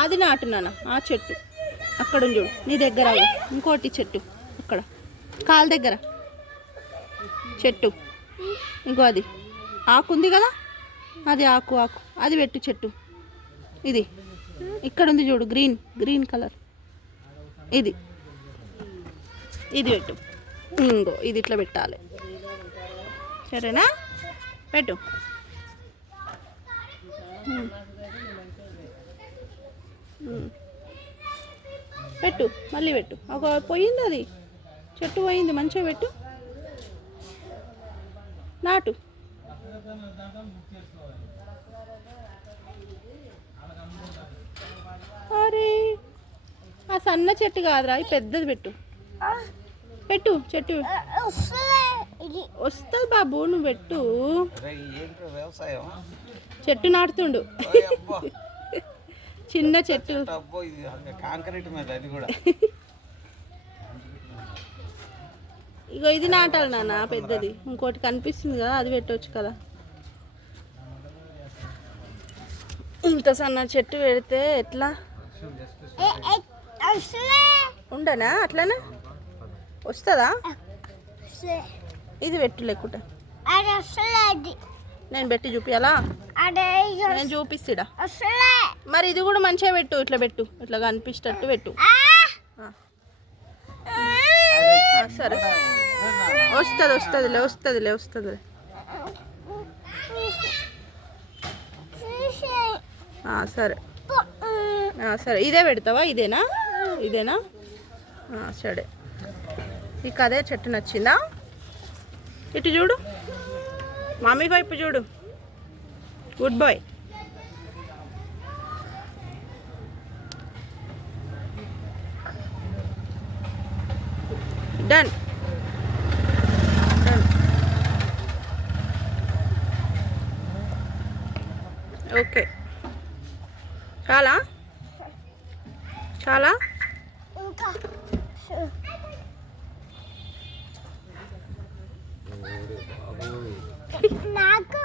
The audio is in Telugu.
అది నాటున్నానా ఆ చెట్టు అక్కడ చూడు నీ దగ్గర ఇంకోటి చెట్టు అక్కడ కాలు దగ్గర చెట్టు ఇంకో అది ఆకు ఉంది కదా అది ఆకు అది పెట్టు చెట్టు ఇది ఇక్కడ ఉంది చూడు గ్రీన్ కలర్ ఇది పెట్టు ఇంకో ఇది ఇట్లా పెట్టాలి సరేనా పెట్టు పెట్టు మళ్ళీ పెట్టు ఒక పోయింది అది చెట్టు పోయింది మంచిగా పెట్టు నాటు అరే ఆ సన్న చెట్టు కాదురా అది పెద్దది పెట్టు పెట్టు చెట్టు వస్తుంది బాబు నువ్వు పెట్టు చెట్టు నాటుతుండు చిన్న చెట్టు ఇగో ఇది నాటాలి నాన్న పెద్దది ఇంకోటి కనిపిస్తుంది కదా అది పెట్టవచ్చు కదా ఇంత సన్న చెట్టు పెడితే ఎట్లా ఉండనా అట్లనే వస్తుందా ఇది పెట్టు లేకుంటే నేను పెట్టి చూపియాలా నేను చూపిస్తుడా మరి ఇది కూడా మంచిగా పెట్టు ఇట్లా కనిపించేటట్టు పెట్టు సరే వస్తుంది సరే సరే ఇదే పెడతావా ఇదేనా సరే నీకు అదే చెట్టు నచ్చిందా ఇటు చూడు మమ్మీ వైపు చూడు గుడ్ బాయ్ డన్ ఓకే చాలా నాకు